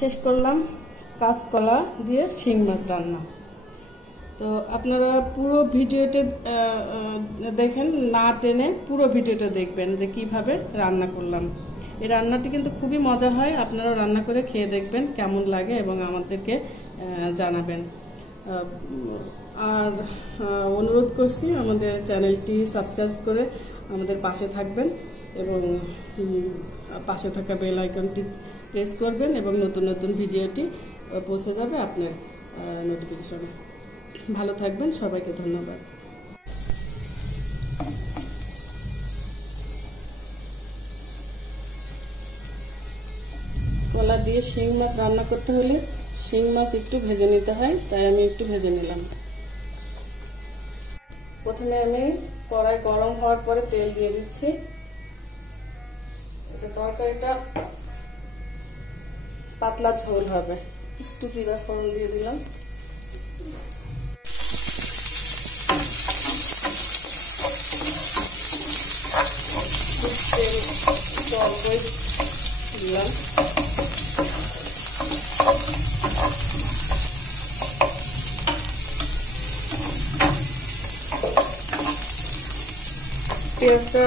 শেষ করলাম কাঁচকলা দিয়ে শিং মাছ রান্না। তো আপনারা পুরো ভিডিওটা দেখেন, না টেনে পুরো ভিডিওটা দেখবেন যে কিভাবে রান্না করলাম। এই রান্নাটি কিন্তু খুবই মজা হয়, আপনারাও রান্না করে খেয়ে দেখবেন কেমন লাগে এবং আমাদেরকে জানাবেন। আর অনুরোধ করছি আমাদের চ্যানেলটি সাবস্ক্রাইব করে আমাদের পাশে থাকবেন এবং পাশে থাকা বেল আইকনটি প্রেস করবেন এবং নতুন নতুন ভিডিওটি পৌঁছে যাবে আপনার নোটিফিকেশনে। ভালো থাকবেন, সবাইকে ধন্যবাদ। কলা দিয়ে শিং মাছ রান্না করতে হলে শিং মাছ একটু ভেজে নিতে হয়, তাই আমি একটু ভেজে নিলাম। প্রথমে আমি কড়াই গরম হওয়ার পরে তেল দিয়ে দিচ্ছি। তরকারিটা পাতলা ঝোল হবে। একটু জিরা ফোড়ন দিয়ে দিলাম। অল্পই দিলাম। পেঁয়াজটা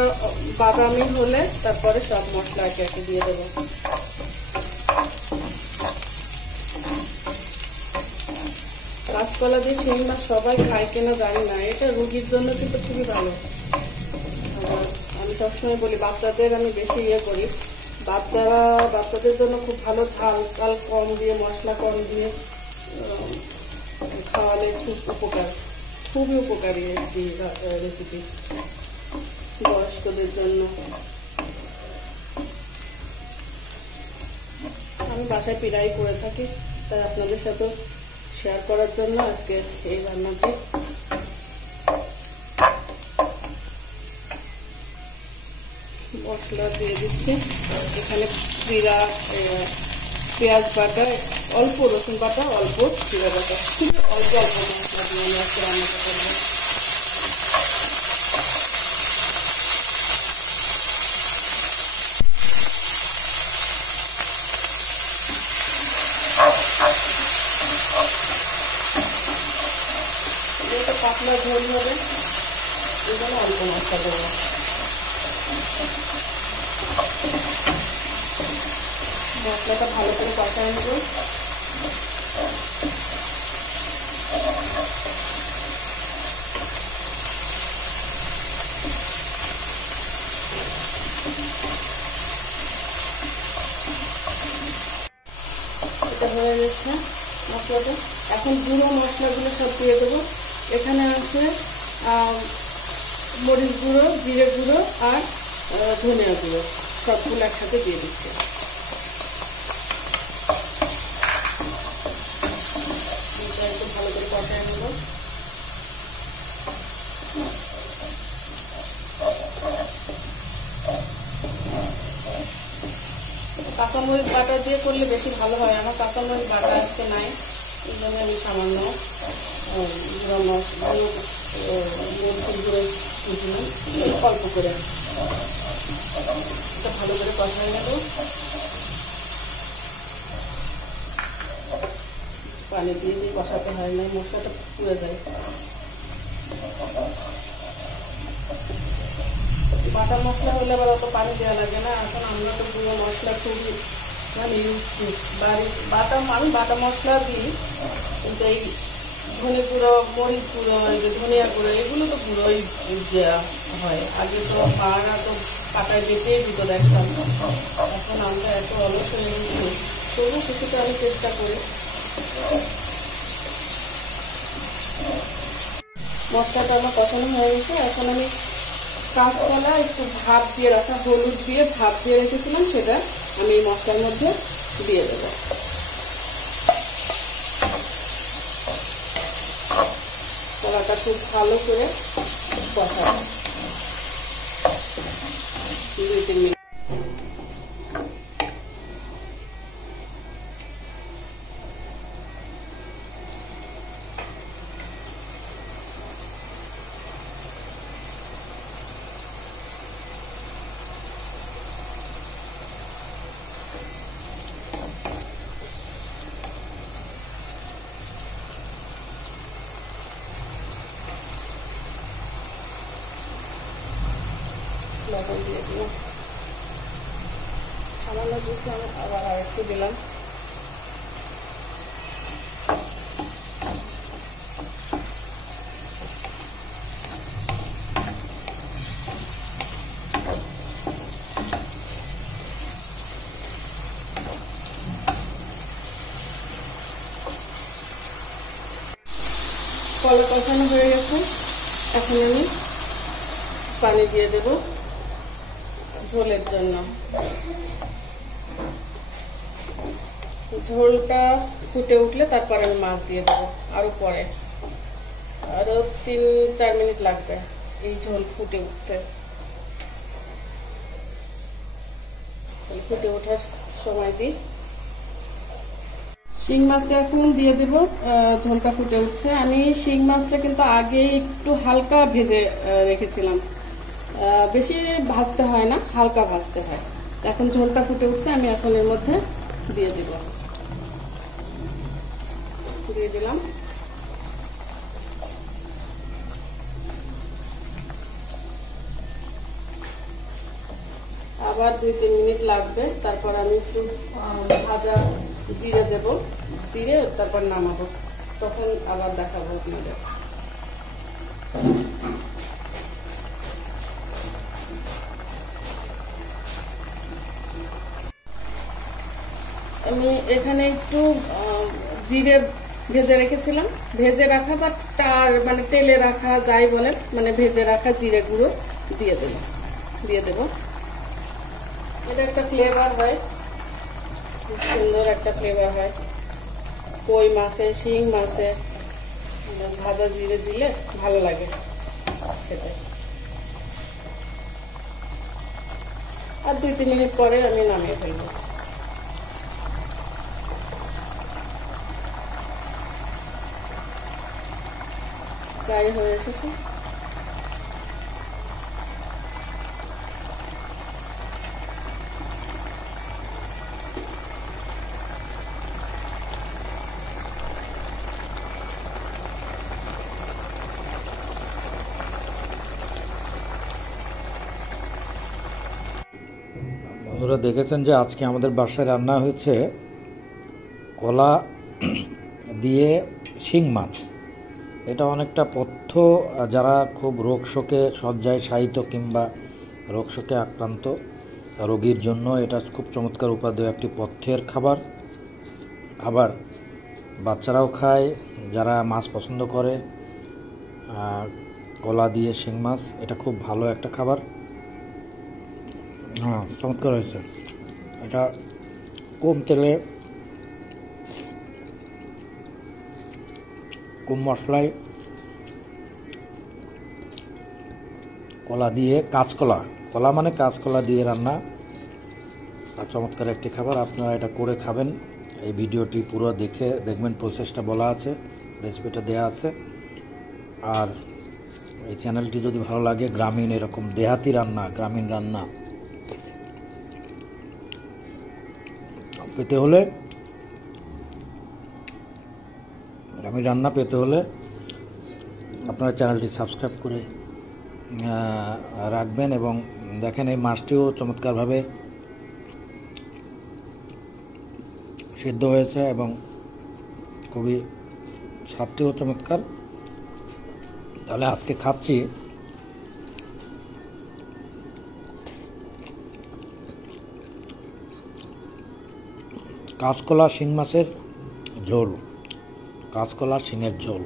বাদামি হলে তারপরে সব মশলা একে একে দিয়ে দেবো। কাঁচকলা দিয়ে শিং মাছ সবাই খায় কিনা জানি না, এটা রোগীর জন্য কিন্তু খুবই ভালো। আমি সবসময় বলি বাচ্চাদের আমি বেশি করি, বাচ্চাদের জন্য খুব ভালো, ঝাল কম দিয়ে মশলা কম দিয়ে খাওয়ালে খুবই উপকারী একটি রেসিপি বয়স্কদের জন্য। আমি বাসায় প্রায়ই করে থাকি, তাই আপনাদের সাথে শেয়ার করার জন্য আজকে এই রান্নাটি। মশলা দিয়ে দিচ্ছি। এখানে পেঁয়াজ বাটা, অল্প রসুন বাটা, অল্প জিরা বাটা, খুব অল্প অল্প মশলা দিয়ে আমি আজকে রান্নাটা করবো। এটা পাতলা ঝোল হবে, এই জন্য অল্প মশলা দেবো। মশলাটা ভালো করে কষায় নেব। এটা হয়ে গেছে মশলাটা। এখন গুঁড়ো মশলাগুলো সব দিয়ে দেবো। এখানে আছে মরিচ গুঁড়ো, জিরে গুঁড়ো আর ধনিয়া গুঁড়ো, সবগুলো একসাথে দিয়ে দিচ্ছি। একটু ভালো করে কষায় নেব। কাঁচামরিচ বাটা দিয়ে করলে বেশি ভালো হয়। আমার কাঁচামরিচ বাটা আজকে নাই, এই জন্য আমি সামান্য অল্প করে এটা ভালো করে কষায় নেব। পানি দিয়ে দিয়ে কষাতে হয় না, মশলাটা পুড়ে যায়। বাটা মশলা হলে আবার অত পানি দেওয়া লাগে না। এখন আমরা তো গুঁড়ো মশলা খুবই ইউজ করি। আমি বাটা মশলা দিই, কিন্তু এই ধনে গুঁড়ো, মরিচ গুঁড়ো, ধনিয়া গুঁড়ো, এগুলো তো গুঁড়োই দেওয়া হয়। আগে তো মারা তো পাটায় বেটেই দিত দেখতাম। এখন আমরা এত অলস হয়ে গেছি, তবু কিছুটা আমি চেষ্টা করি। মশলাটা আমার কষানো হয়ে গেছে। এখন আমি কাঁচকলা একটু ভাপ দিয়ে রাখা, হলুদ দিয়ে ভাপ দিয়ে রেখেছিলাম, সেটা আমি এই মশলার মধ্যে দিয়ে দেবো। কলাটা খুব ভালো করে কষাবো 2-3 মিনিট। লবণ দিয়ে দিলাম, সামান্য দিয়েছিলাম, আবার আর একটু দিলাম। কলা কষানো হয়ে গেছে, এখন আমি পানি দিয়ে দেব ঝোলের জন্য। ঝোলটা ফুটে উঠলে তারপর আমি মাছ দিয়ে দেবো, আরো পরে, আরো 3-4 মিনিট লাগবে এই ঝোল ফুটে উঠতে। ফুটে ওঠার সময় দিই। শিং মাছটা এখন দিয়ে দেব। ঝোলটা ফুটে উঠছে। আমি শিং মাছটা কিন্তু আগে একটু হালকা ভেজে রেখেছিলাম, বেশি ভাজতে হয় না, হালকা ভাজতে হয়। এখন ঝোলটা ফুটে উঠছে, আমি এখন এর মধ্যে দিয়ে দিব, দিয়ে দিলাম। আবার 2-3 মিনিট লাগবে, তারপর আমি একটু ভাজা জিরে দেব, দিয়ে তারপর নামাবো, তখন আবার দেখাবো আপনাদের। আমি এখানে একটু জিরে ভেজে রেখেছিলাম, ভেজে রাখা বা তার মানে তেলে রাখা যাই বলেন, মানে ভেজে রাখা জিরে গুঁড়ো দিয়ে দেব। এটা একটা ফ্লেভার হয়, খুব সুন্দর একটা ফ্লেভার হয়। কই মাছে, শিং মাছে ভাজা জিরে দিলে ভালো লাগে খেতে। আর 2-3 মিনিট পরে আমি নামিয়ে ফেলবো। প্রায় হয়ে এসেছে। বন্ধুরা দেখেছেন যে আজকে আমাদের বাসায় রান্না হয়েছে কলা দিয়ে শিং মাছ। এটা অনেকটা পথ্য, যারা খুব রোগ শোকে শয্যায় শায়িত কিংবা রোগ শোকে আক্রান্ত রোগীর জন্য এটা খুব চমৎকার উপাদেয় একটি পথ্যের খাবার। আবার বাচ্চারাও খায়, যারা মাছ পছন্দ করে। কলা দিয়ে শিং মাছ এটা খুব ভালো একটা খাবার। হ্যাঁ, চমৎকার হয়েছে। এটা কম তেলে, কম মশলায় কলা দিয়ে, কলা মানে কাঁচকলা দিয়ে রান্না, আর চমৎকার একটি খাবার। আপনারা এটা করে খাবেন। এই ভিডিওটি পুরো দেখবেন, প্রসেসটা বলা আছে, রেসিপিটা দেয়া আছে। আর এই চ্যানেলটি যদি ভালো লাগে, গ্রামীণ এরকম দেহাতি রান্না, গ্রামীণ রান্না পেতে হলে, আপনারা চ্যানেলটি সাবস্ক্রাইব করে রাখবেন। এবং দেখেন এই মাছটিও চমৎকারভাবে সিদ্ধ হয়েছে এবং খুবই স্বাদটিও চমৎকার। তাহলে আজকে খাচ্ছি কাঁচকলা শিং মাছের ঝোল, কাঁচকলা শিঙের ঝোল।